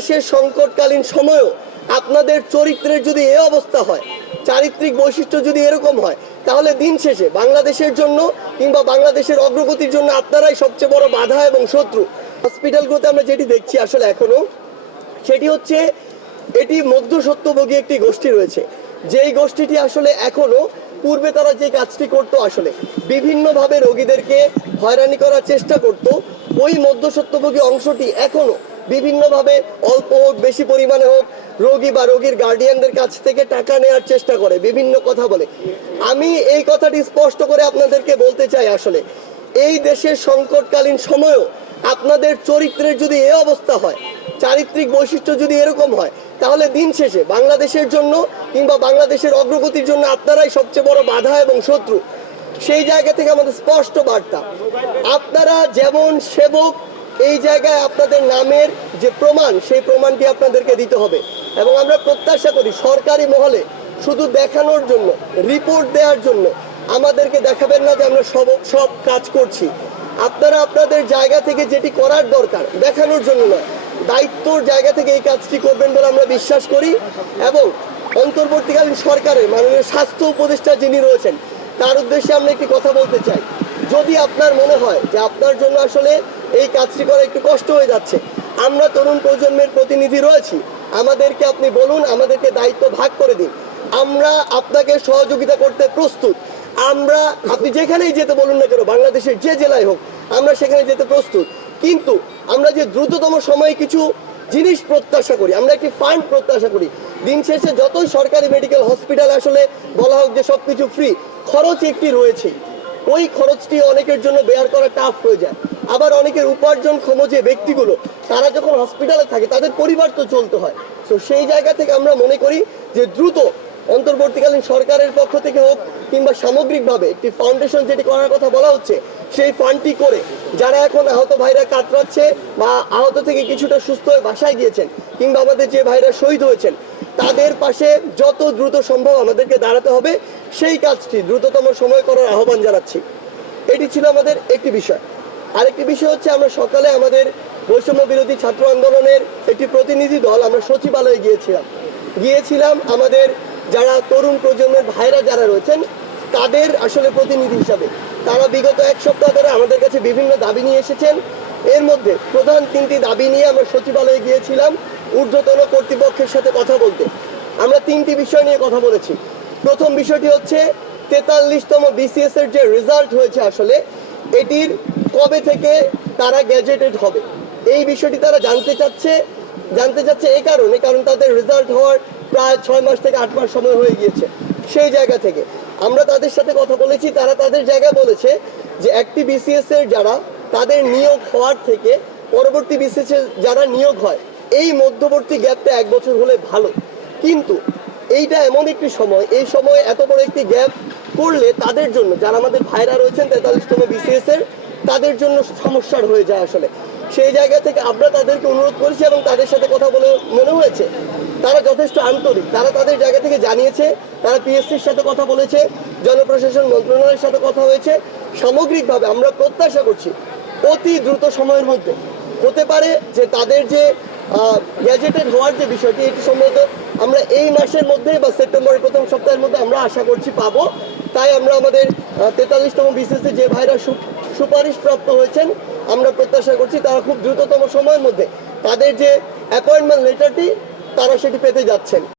দেশের সংকটকালীন সময়েও আপনাদের চরিত্রের যদি এই অবস্থা হয়, চারিত্রিক বৈশিষ্ট্য যদি এরকম হয়, তাহলে দিন শেষে বাংলাদেশের জন্য কিংবা বাংলাদেশের অগ্রগতির জন্য আপনারাই সবচেয়ে বড় বাধা এবং শত্রু। হসপিটালগুলোতে আমরা যেটি দেখছি আসলে এখনো, সেটি হচ্ছে এটি মধ্যস্বত্বভোগী একটি গোষ্ঠী রয়েছে, যেই গোষ্ঠীটি আসলে এখনো পূর্বে তারা যে কাজটি করতো, আসলে বিভিন্নভাবে রোগীদেরকে হয়রানি করার চেষ্টা করত, ওই মধ্যস্বত্বভোগী অংশটি এখনো বিভিন্নভাবে অল্প হোক বেশি পরিমাণে হোক রোগী বা রোগীর গার্ডিয়ানদের কাছ থেকে টাকা নেওয়ার চেষ্টা করে, বিভিন্ন কথা বলে। আমি এই কথাটি স্পষ্ট করে আপনাদেরকে বলতে চাই, আসলে এই দেশের সংকটকালীন সময়েও আপনাদের চরিত্রের যদি এই অবস্থা হয়, চারিত্রিক বৈশিষ্ট্য যদি এরকম হয়, তাহলে দিন শেষে বাংলাদেশের জন্য কিংবা বাংলাদেশের অগ্রগতির জন্য আপনারাই সবচেয়ে বড় বাধা এবং শত্রু। সেই জায়গা থেকে আমাদের স্পষ্ট বার্তা, আপনারা যেমন সেবক, এই জায়গায় আপনাদের নামের যে প্রমাণ, সেই প্রমাণটি আপনাদেরকে দিতে হবে। এবং আমরা প্রত্যাশা করি সরকারি মহলে শুধু দেখানোর জন্য, রিপোর্ট দেওয়ার জন্য আমাদেরকে দেখাবেন না যে আমরা সব কাজ করছি। আপনারা আপনাদের জায়গা থেকে যেটি করার দরকার, দেখানোর জন্য নয়, দায়িত্বর জায়গা থেকে এই কাজটি করবেন বলে আমরা বিশ্বাস করি। এবং অন্তর্বর্তীকালীন সরকারের মাননীয় স্বাস্থ্য উপদেষ্টা যিনি রয়েছেন, তার উদ্দেশ্যে আমরা একটি কথা বলতে চাই। যদি আপনার মনে হয় যে আপনার জন্য আসলে এই কাজটি করা একটু কষ্ট হয়ে যাচ্ছে, আমরা তরুণ প্রজন্মের প্রতিনিধি রয়েছি, আমাদেরকে আপনি বলুন, আমাদেরকে দায়িত্ব ভাগ করে দিন, আমরা আপনাকে সহযোগিতা করতে প্রস্তুত। আমরা, আপনি যেখানেই যেতে বলুন না কেন, বাংলাদেশের যে জেলায় হোক, আমরা সেখানে যেতে প্রস্তুত। কিন্তু আমরা যে দ্রুততম সময়ে কিছু জিনিস প্রত্যাশা করি, আমরা একটি ফান্ড প্রত্যাশা করি। দিন শেষে যতই সরকারি মেডিকেল হসপিটাল আসলে বলা হোক যে সব কিছু ফ্রি, খরচ একটি রয়েছেই, ওই খরচটি অনেকের জন্য বেয়ার করা টাফ হয়ে যায়। আবার অনেকের উপার্জনক্ষম যে ব্যক্তিগুলো, তারা যখন হসপিটালে থাকে তাদের পরিবার তো চলতে হয়। তো সেই জায়গা থেকে আমরা মনে করি যে দ্রুত অন্তর্বর্তীকালীন সরকারের পক্ষ থেকে হোক কিংবা সামগ্রিকভাবে একটি ফাউন্ডেশন যেটি করার কথা বলা হচ্ছে, সেই ফান্ডটি করে যারা এখন আহত ভাইরা কাতরাচ্ছে বা আহত থেকে কিছুটা সুস্থ হয়ে বাসায় গিয়েছেন, কিংবা আমাদের যে ভাইরা শহীদ হয়েছেন, তাদের পাশে যত দ্রুত সম্ভব আমাদেরকে দাঁড়াতে হবে, সেই কাজটি দ্রুততম সময় করার আহ্বান জানাচ্ছি। এটি ছিল আমাদের একটি বিষয়। আরেকটি বিষয় হচ্ছে, আমরা সকালে আমাদের বৈষম্য বিরোধী ছাত্র আন্দোলনের একটি প্রতিনিধি দল আমরা সচিবালয়ে গিয়েছিলাম আমাদের যারা তরুণ প্রজন্মের ভাইরা যারা রয়েছেন, তাদের আসলে প্রতিনিধি হিসাবে। তারা বিগত এক সপ্তাহ ধরে আমাদের কাছে বিভিন্ন দাবি নিয়ে এসেছেন। এর মধ্যে প্রধান তিনটি দাবি নিয়ে আমরা সচিবালয়ে গিয়েছিলাম ঊর্ধ্বতন কর্তৃপক্ষের সাথে কথা বলতে। আমরা তিনটি বিষয় নিয়ে কথা বলেছি। প্রথম বিষয়টি হচ্ছে 43তম BCS এর যে রেজাল্ট হয়েছে, আসলে এটির কবে থেকে তারা গ্যাজেটেড হবে, এই বিষয়টি তারা জানতে চাচ্ছে এই কারণ তাদের রেজাল্ট হওয়ার প্রায় 6 মাস থেকে 8 মাস সময় হয়ে গিয়েছে। সেই জায়গা থেকে আমরা তাদের সাথে কথা বলেছি, তারা তাদের জায়গায় বলেছে যে একটি BCS এর যারা, তাদের নিয়োগ হওয়ার থেকে পরবর্তী BCS এর যারা নিয়োগ হয়, এই মধ্যবর্তী গ্যাপটা 1 বছর হলে ভালো। কিন্তু এইটা এমন একটি সময়, এই সময় এত বড় একটি গ্যাপ করলে তাদের জন্য, যারা আমাদের ভাইরা রয়েছেন 43তম BCS এর, তাদের জন্য সমস্যার হয়ে যায় আসলে। সেই জায়গা থেকে আমরা তাদেরকে অনুরোধ করেছি এবং তাদের সাথে কথা বলে মনে হয়েছে তারা যথেষ্ট আন্তরিক। তারা তাদের জায়গা থেকে জানিয়েছে, তারা PSCর সাথে কথা বলেছে, জনপ্রশাসন মন্ত্রণালয়ের সাথে কথা হয়েছে। সামগ্রিকভাবে আমরা প্রত্যাশা করছি অতি দ্রুত সময়ের মধ্যে হতে পারে যে তাদের যে গ্যাজেটেড হওয়ার যে বিষয়টি, এটি সম্ভবত আমরা এই মাসের মধ্যে বা সেপ্টেম্বরের প্রথম সপ্তাহের মধ্যে আমরা আশা করছি পাবো। তাই আমরা আমাদের 43তম BCS যে ভাইরা সুপারিশপ্রাপ্ত হয়েছেন, আমরা প্রত্যাশা করছি তারা খুব দ্রুততম সময়ের মধ্যে তাদের যে অ্যাপয়েন্টমেন্ট লেটারটি, তারা সেটি পেতে যাচ্ছেন।